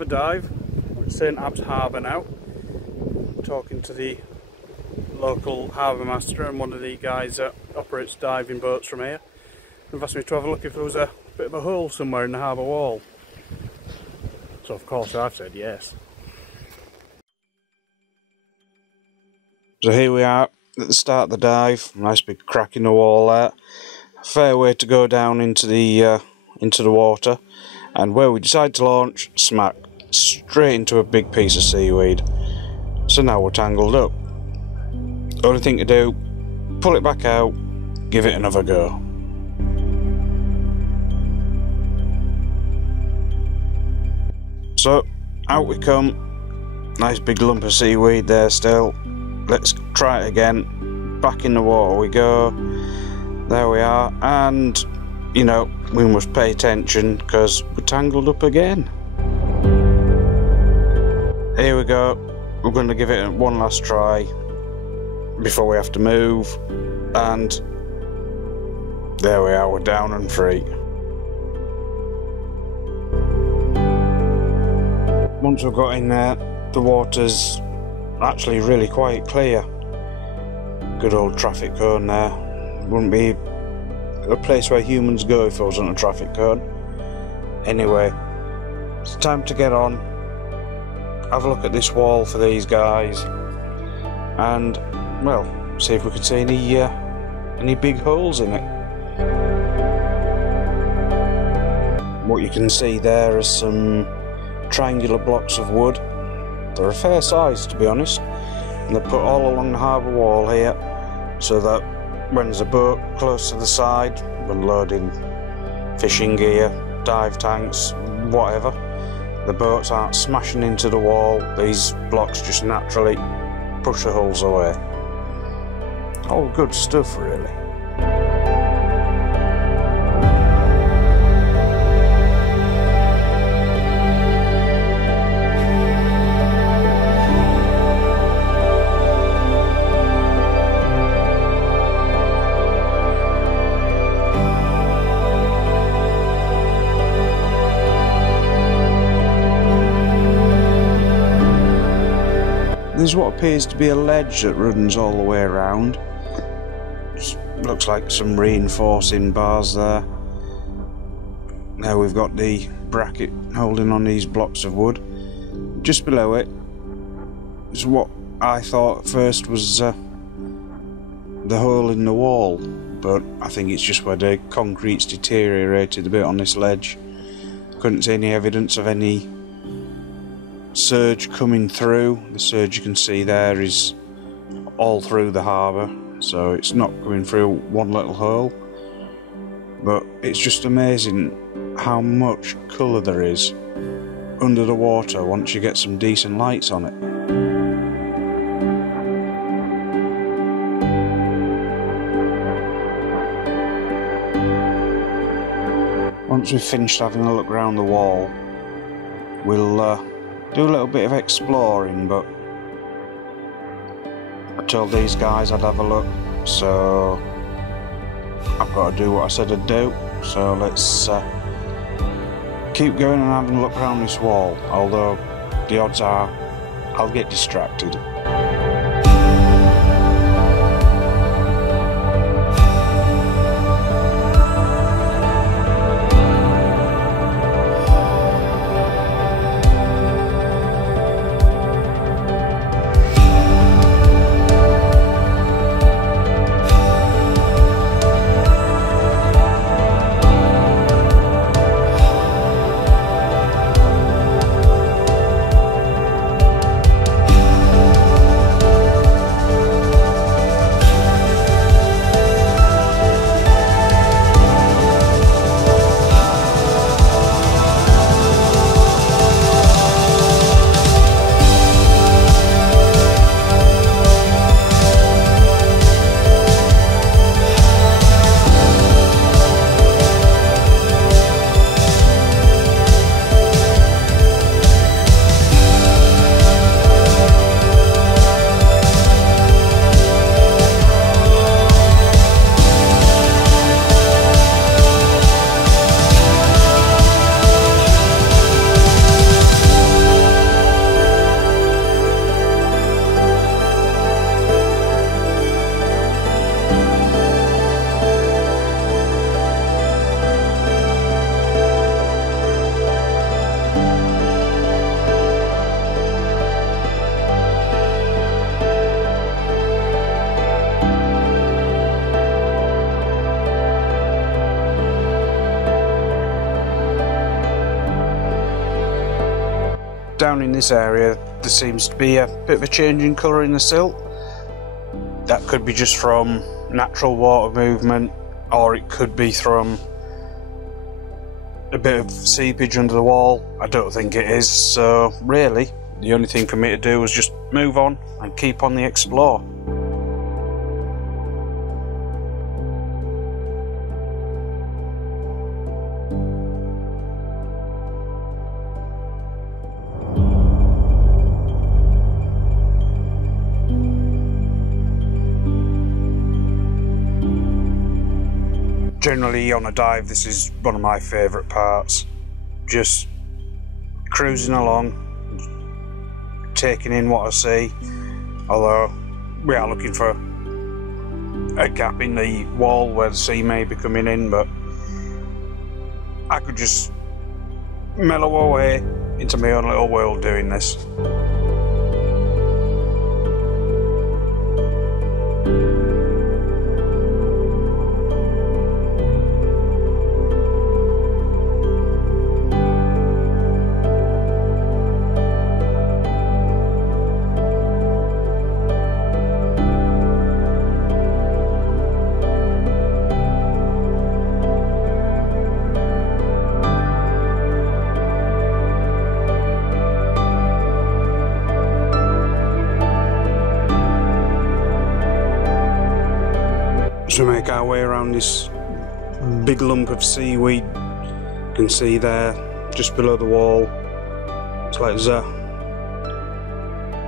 another dive. We're at St Abbs Harbour now. Talking to the local harbour master and one of the guys that operates diving boats from here. They've asked me to have a look if there was a bit of a hole somewhere in the harbour wall. So of course I've said yes. So here we are at the start of the dive. Nice big crack in the wall there. A fair way to go down into the water, and where we decide to launch, smack straight into a big piece of seaweed. So now we're tangled up. Only thing to do, pull it back out, give it another go. So out we come. Nice big lump of seaweed there still. Let's try it again. Back in the water we go. There we are, and you know, we must pay attention because we're tangled up again. Here we go. We're going to give it one last try before we have to move, and there we are, we're down and free. Once we've got in there, the water's actually really quite clear. Good old traffic cone there. Wouldn't be a place where humans go if there wasn't a traffic cone. Anyway, it's time to get on, have a look at this wall for these guys, and well, see if we can see any big holes in it. What you can see there is some triangular blocks of wood. They're a fair size, to be honest, and they're put all along the harbour wall here so that when there's a boat close to the side, when loading fishing gear, dive tanks, whatever, the boats aren't smashing into the wall. These blocks just naturally push the holes away. All good stuff, really. There's what appears to be a ledge that runs all the way around. Just looks like some reinforcing bars there. Now we've got the bracket holding on these blocks of wood. Just below it is what I thought at first was the hole in the wall, but I think it's just where the concrete's deteriorated a bit on this ledge. Couldn't see any evidence of any surge coming through. The surge you can see there is all through the harbour, so it's not coming through one little hole. But it's just amazing how much colour there is under the water once you get some decent lights on it. Once we've finished having a look around the wall, we'll do a little bit of exploring, but I told these guys I'd have a look, so I've got to do what I said I'd do. So let's keep going and having a look around this wall, although the odds are I'll get distracted. down in this area there seems to be a bit of a change in colour in the silt. That could be just from natural water movement, or it could be from a bit of seepage under the wall. I don't think it is, so really the only thing for me to do was just move on and keep on the explore. Generally on a dive, this is one of my favourite parts. Just cruising along, taking in what I see, although we are looking for a gap in the wall where the sea may be coming in, but I could just mellow away into my own little world doing this. To make our way around this big lump of seaweed, you can see there just below the wall, it's like there's a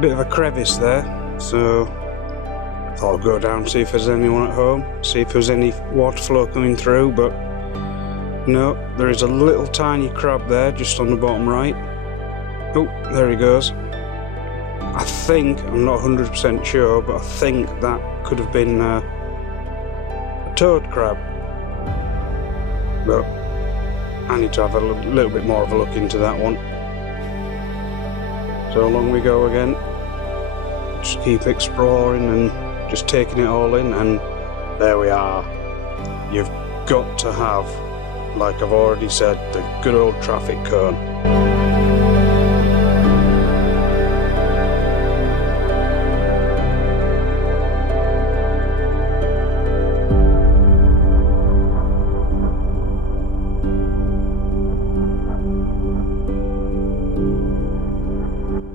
bit of a crevice there, so I thought I'd go down, see if there's anyone at home, see if there's any water flow coming through, but no, there is a little tiny crab there just on the bottom right. Oh, there he goes. I think, I'm not 100% sure, but I think that could have been toad crab, but I need to have a little bit more of a look into that one. So along we go again, just keep exploring and just taking it all in, and there we are. You've got to have, like I've already said, the good old traffic cone.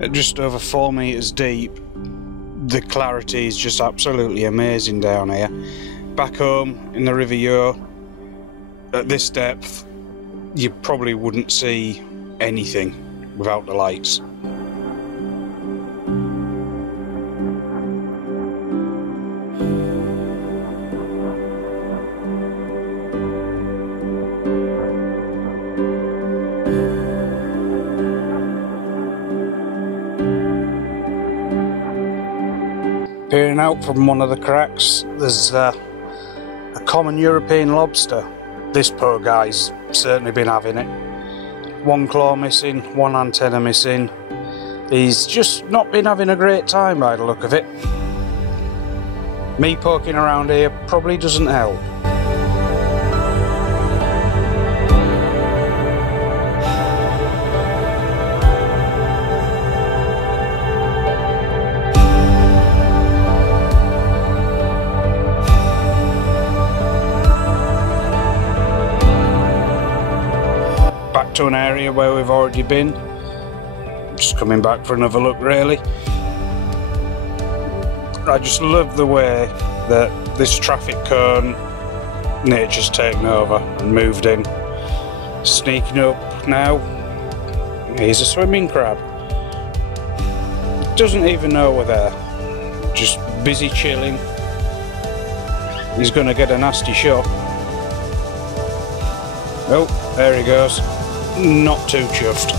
At just over 4 meters deep, the clarity is just absolutely amazing down here. Back home in the River Yeo, at this depth, you probably wouldn't see anything without the lights. Peering out from one of the cracks, there's a common European lobster. This poor guy's certainly been having it. One claw missing, one antenna missing. He's just not been having a great time by the look of it. Me poking around here probably doesn't help. To an area where we've already been. Just coming back for another look really. I just love the way that this traffic cone, nature's taken over and moved in. Sneaking up now, here's a swimming crab. Doesn't even know we're there, just busy chilling. He's gonna get a nasty shot. Oh, there he goes. Not too chuffed.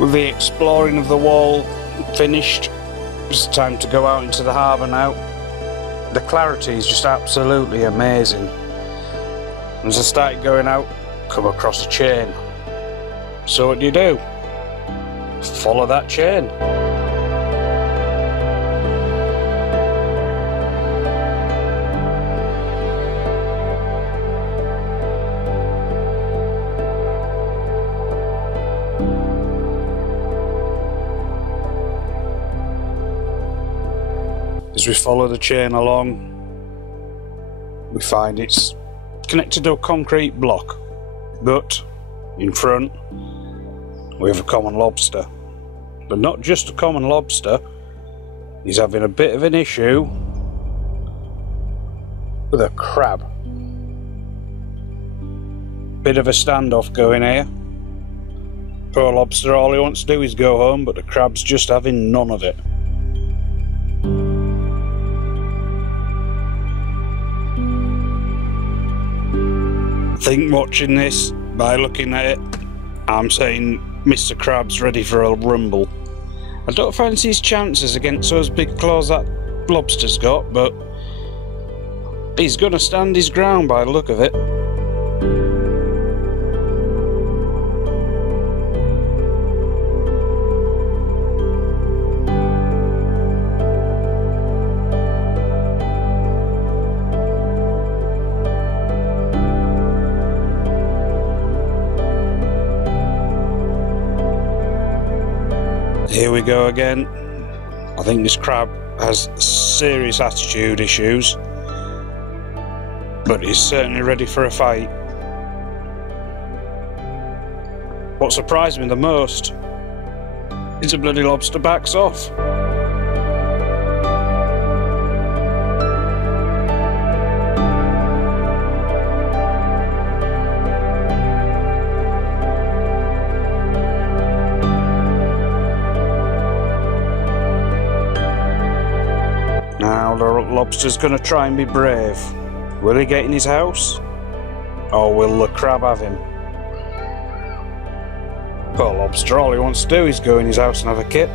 With the exploring of the wall finished, it's time to go out into the harbour now. The clarity is just absolutely amazing. As I started going out, come across a chain. So what do? Follow that chain. As we follow the chain along, we find it's connected to a concrete block, but in front we have a common lobster. But not just a common lobster, he's having a bit of an issue with a crab. Bit of a standoff going here. Poor lobster, all he wants to do is go home, but the crab's just having none of it. I think watching this, by looking at it, I'm saying Mr. Crab's ready for a rumble. I don't fancy his chances against those big claws that lobster's got, but he's gonna stand his ground by the look of it. Here we go again. I think this crab has serious attitude issues, but he's certainly ready for a fight. What surprised me the most is the bloody lobster backs off. Now the lobster's going to try and be brave. Will he get in his house? Or will the crab have him? Poor lobster, all he wants to do is go in his house and have a kip.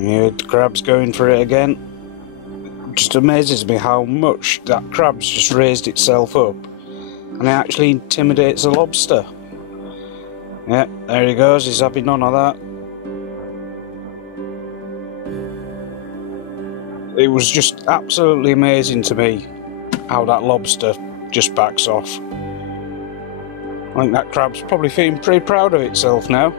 Yeah, the crab's going for it again. It just amazes me how much that crab's just raised itself up and it actually intimidates a lobster. Yeah, there he goes, he's having none of that. It was just absolutely amazing to me how that lobster just backs off. I think that crab's probably feeling pretty proud of itself now.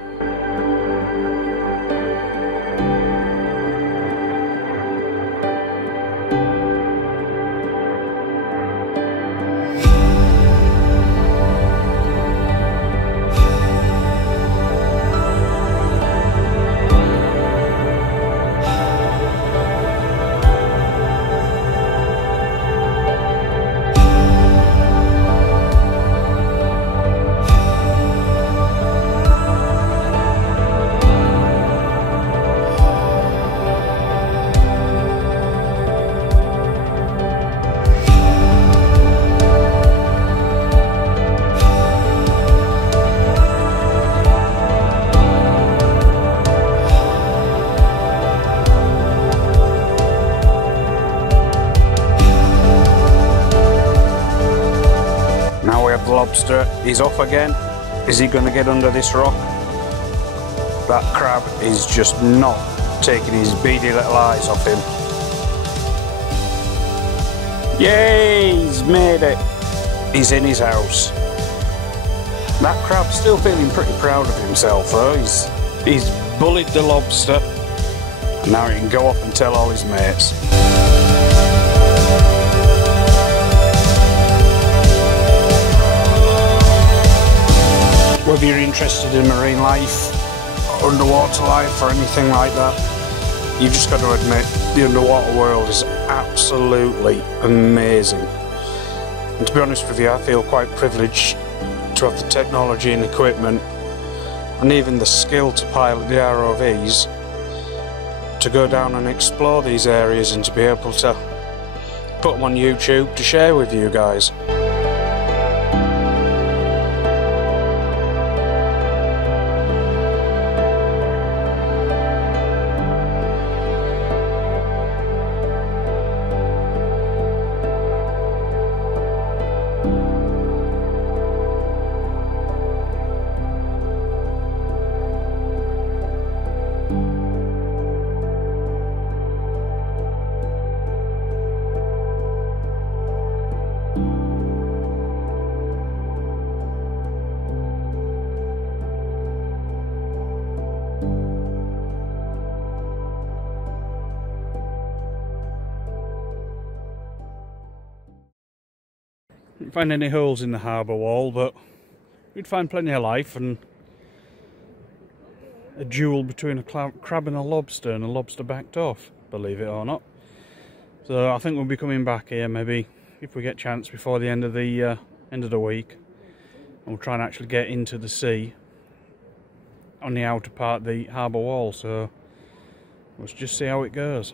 The lobster, he's off again. Is he going to get under this rock? That crab is just not taking his beady little eyes off him. Yay, he's made it. He's in his house. That crab's still feeling pretty proud of himself though. He's He's bullied the lobster, and now he can go off and tell all his mates. Whether you're interested in marine life, underwater life or anything like that, you've just got to admit the underwater world is absolutely amazing. And to be honest with you, I feel quite privileged to have the technology and equipment and even the skill to pilot the ROVs to go down and explore these areas and to be able to put them on YouTube to share with you guys. Didn't find any holes in the harbour wall, but we'd find plenty of life and a duel between a crab and a lobster backed off, believe it or not. So I think we'll be coming back here maybe if we get a chance before the end of the week, and we'll try and actually get into the sea on the outer part of the harbour wall. So let's just see how it goes.